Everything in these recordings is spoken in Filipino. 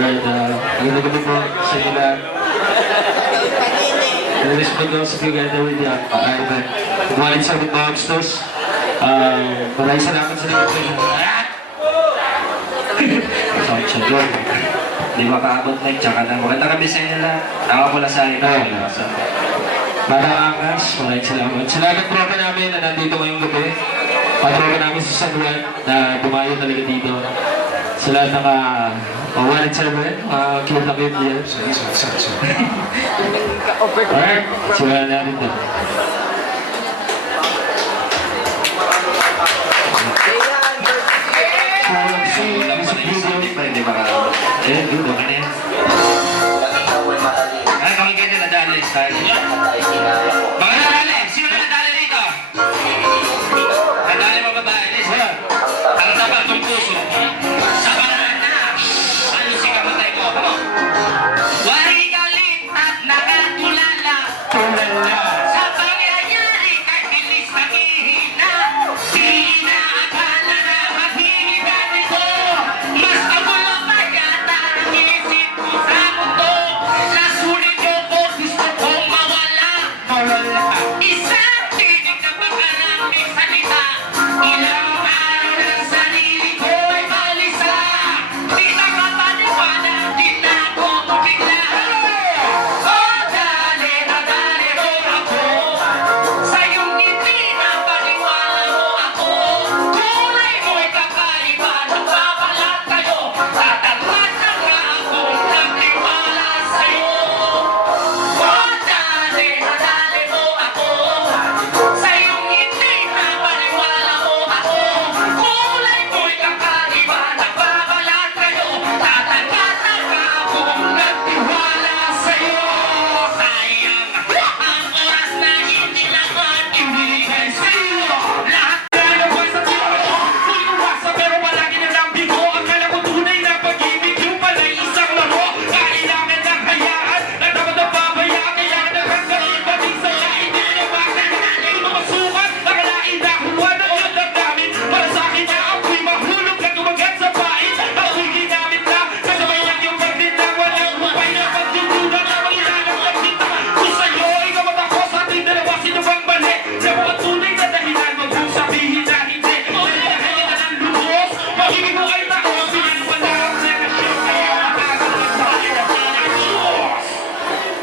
Alright, magandang gabi po sa inyo lahat. Nag-release po daw sa together with the Ivan. Kumalit sa mga Monsters. Maraming salamat sa nag-release. Sorry, siya. Di makaabot na yung tsaka lang. Magandang gabi sa inyo lahat. Tawa ko lang sa inyo. Para Angas, maraming salamat. Sa lahat ng tropa namin na nandito ngayong gabi. At tropa namin sa San Juan na bumayo talaga dito. Sa lahat ng wallet server, cute na cute yan. Alright, simulan natin ito. Hindi ba ka lang? Eh, dudo ka na yan. Ay, bakit kayo nadali tayo? Bakit nadali? Sino na nadali dito? Nadali mo babae, Liz? Ang dapat kong puso. Sa panahon na, ayusin ka matay ko. Wari galit at nakatulala. Tulala. Sa pangyayari kay bilis nakihina. Di inaakala na magiging ganito. Mas kagulo pa yata ang isip ko sa mundo. Nasulit ko po, gusto kong mawala. Isang tinig na makalamig salita. Ilang araw ng sarili ko ay balisa. Di na kapaniwala, di na ako bigla. Oh, dali na dali mo ako. Sa iyong ngiti na paniwala mo ako. Kulay mo'y kakaiba, nagpapalat kayo. Tatanggap na nga akong nagtiwala sa'yo. Oh, dali na dali mo ako. Sa iyong ngiti na paniwala mo ako. Kulay mo'y kakaiba, nagpapalat kayo. Tatanggap na nga akong nagtiwala sa'yo. Sayang ang oras na hindi naman ibigay sa'yo. Lahat na nabuhay sa tiro ko, tuloy umasa pero palagi na lang bigo. Akala ko tunay na pag-ibig yung pala'y isang laro. Kailangan ng hayaan na dapat napabayaan. Kailangan ng hanggain pati saya. Hindi na makakalain mo masukat. Nakalain na huwa ng ulat namin. Para sa akin na ako'y mahulog na tumagat sa pait. Ako'y ginamit na kasabay lang yung pagdinang walang upay na pagdudunan na mangilangang pagdita. Kung sa'yo ikaw at ako sa ating dalawa, sino bang mali? Sa mga tunay na dahilan, wag mong sabihin na hindi. Dahil na ng lubos, pag-ibig mo ay taon. Pinagpala ang relasyon kaya makakaroon sa akin ang pinag-Diyos.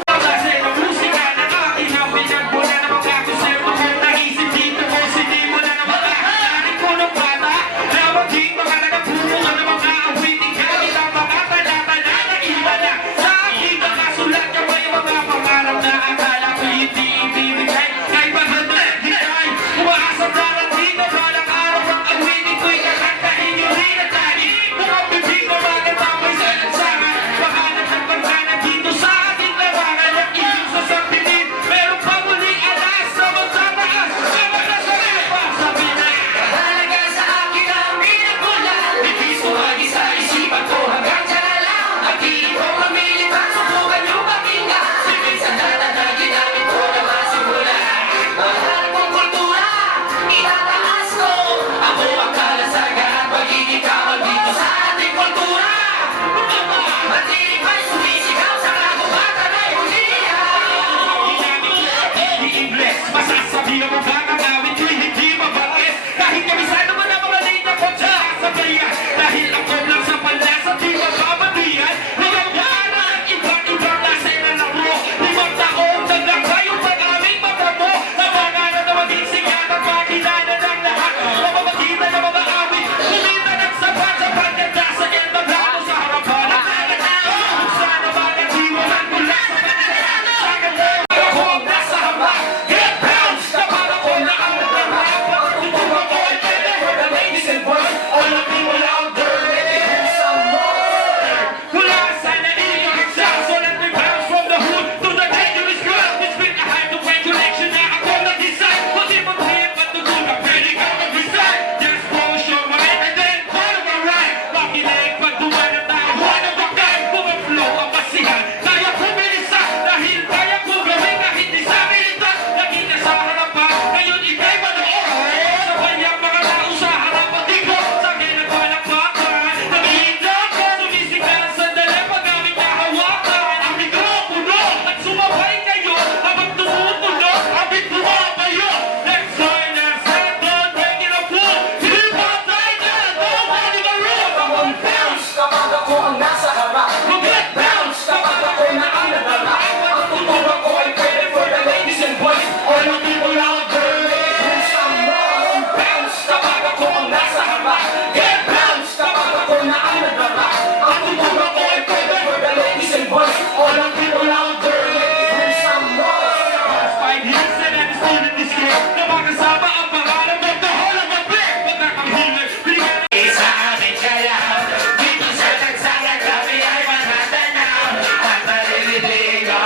Kasi ng musika na akin ang pinagmula ng mga kusero ko. Naisip dito mo, sindi mo na naman. Narin ko ng bata, na maging mga nagpuno ng mga awiting gamit ang mga talata na naiba na. Sa aking nakasulat ka ba yung mga pangarap na akala ko hindi ibibigay. Kahit maganda hintay, umaasa darating na balang araw ang awiting ko'y kakantahin nyo rin at tayo. Kung ang bibig na maganda mo'y salansangan, mahanap ng pagkana dito sa ating larangan. At iyong sasabihin, meron pa muli alas sa magtataas. Sama na sa pa, sabi na. Halaga sa akin ang pinagmula, bibis ko mag-isa isipan ko hanggang dyan na lang. At di ko mamilitan, subukan yung pakinggan. Sipin sa data na ginamit ko na masimula. Mahal kong kultura, itataas ko. Ako ang kalasagan, pagiging kawal dito sa ating kultura. Matinig ba'y sumisigaw sa kagubatan ay hulihan? Ginamit ko ang i-Ingles, masasabihan mo ba ang awit ko'y hindi mabangis? Kahit kabisado mo na mga late ako dyan sa bayan. Dahil ako lang sa palas at di mababalian. Nagagana ang iba't-ibang klase na laro. 5 taong naglakay yung pag-aming mata mo. Namangarap na maging sikat at makilala ng lahat. Mapapagkita ng mga awit, kumita ng sapat sa pagkanda sa ganda mo sa harapan ng mga tao. Kung sana magkatiwalan mula sa pagkanda. Sa ganda ako ang nasa haba. Get bounce! Na para ko nasa harap. Get bounce kapag ako na ang nadala. Ang tutura ko ay pwede for the ladies and boys. All the people out there, make some noise. Bounce kapag ako ang nasa harap. Get bounce kapag ako na ang nadala. Ang tutura ko ay pwede for the ladies and boys. All the people out there, make some noise. 5 years na natin in this game na makasama ang pangalan ng the whole of the black. Huwag na kang hilmer, binigyan na Isa amin kaya, dito sa nagsangat kami ay manatanaw at naliligaw.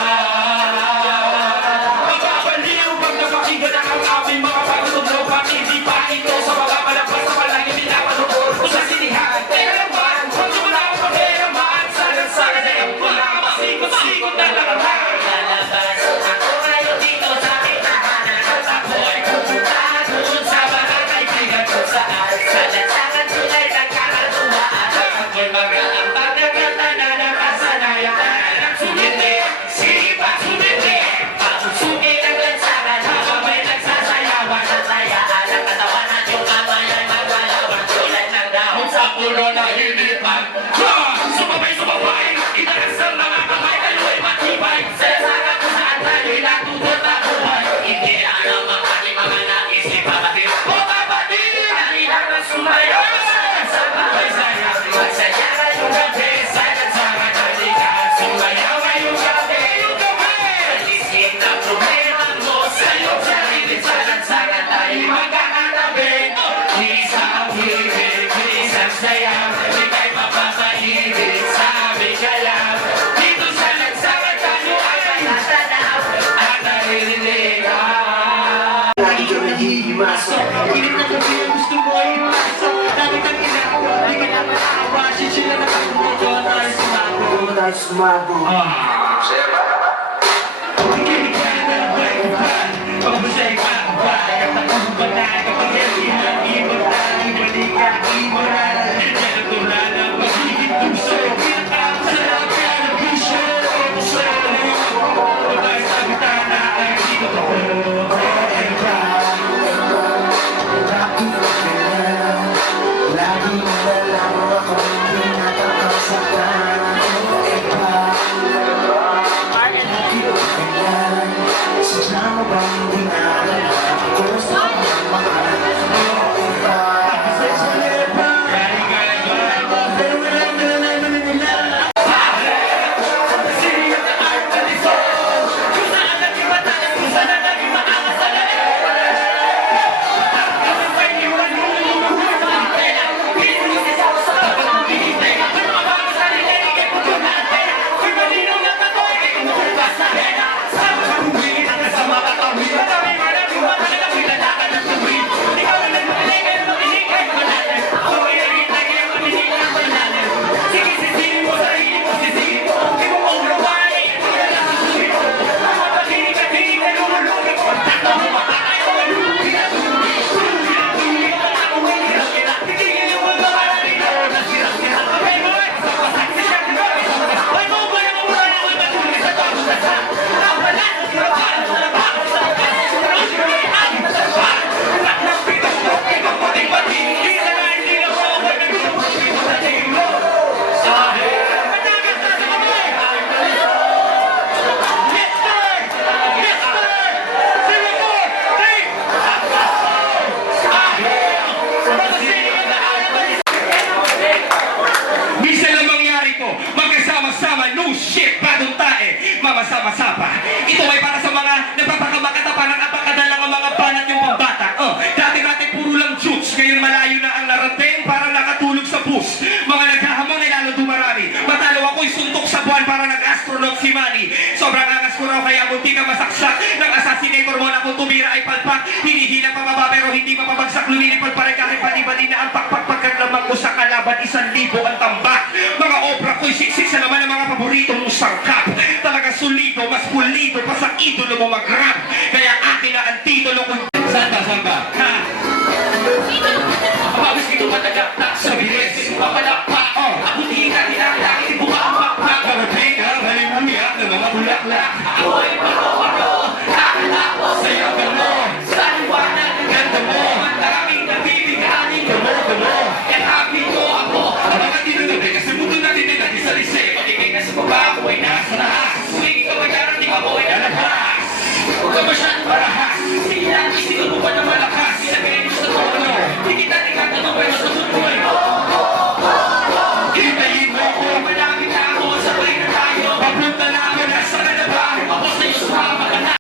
Mapapaliw pag napakinggan ang aming mga pagtutulaw, pati di pa ito sa mga palabas na palagi pinapanood ko sa sinihan. Kaya naman, kung sumulaw ko naman, sana na yung wala masikot-sikot na nakalaman. Lalabas ako ngayon dito sa aking tahanan at ako'y pupunta doon sa mga kaibigan ko saan sa lansangan tulay nagkakatuwaan at ako'y mag-aambag ng kanta na nakasanayan. Sumiti, sige pa sumiti, pausungin ang lansangan habang may nagsasayawan at layaan ang katawan at yung kamay ay magwalawan tulad ng dahon sa puno na hilipan. Sumabay, itaas ang mga kamay kayo'y matibay. Salasakan kung saan tayo'y natutot na buhay. Hindi alam ang ating mga naisip kapatid. O kapatid, nalilang na sumayaw. Sa bahay saya, magsaya ngayong gabi. Sa lansangan halikan, sumayaw ngayong gabi. Alisip na problema mo sa iyong sarili. Sa lansangan tayo'y magkakatabi. Isang hibig, isang sayaw. Di kayo mapapahibig sa aming galaw. Dito sa lansangan tayo ay manatanaw at naliligaw. Lagi ka naghihimasok. Init na gabi ang gusto mo ay ipasok. Lagi kang ginagawa, di ka naman nakawa. Sila na kayo mo, doon tayo sumago. Doon tayo sumago. Lagi mo na lang ako hindi nakakasaktan. Sadya mo bang dinadala ko sa mga Mamasama-sapa. Ito ay para sa mga nagpapakamakata ng apakadalang mga banat yung pambata. Dati-dati puro lang jutes, ngayon malayo na ang narating para nakatulog sa bus. Mga naghahamon ay lalo dumarami. Matalo ako'y suntok sa buwan para nag-astronaut si Manny. Sobrang angas ko raw kaya munti ka masaksak. Ng assassinator mo na kung tumira ay palpak. Hinihila pa mababa pero hindi mapabagsak. Lumilipad pa rin kahit pali-bali na ang pakpak. Pagkatlamang mo sa kalaban 1,000 ang tambak. Mga opera ko'y siksik sa naman ang mga paborito mong sangkap. Talaga solido, mas pulido pa sa idolo mo mag-rap.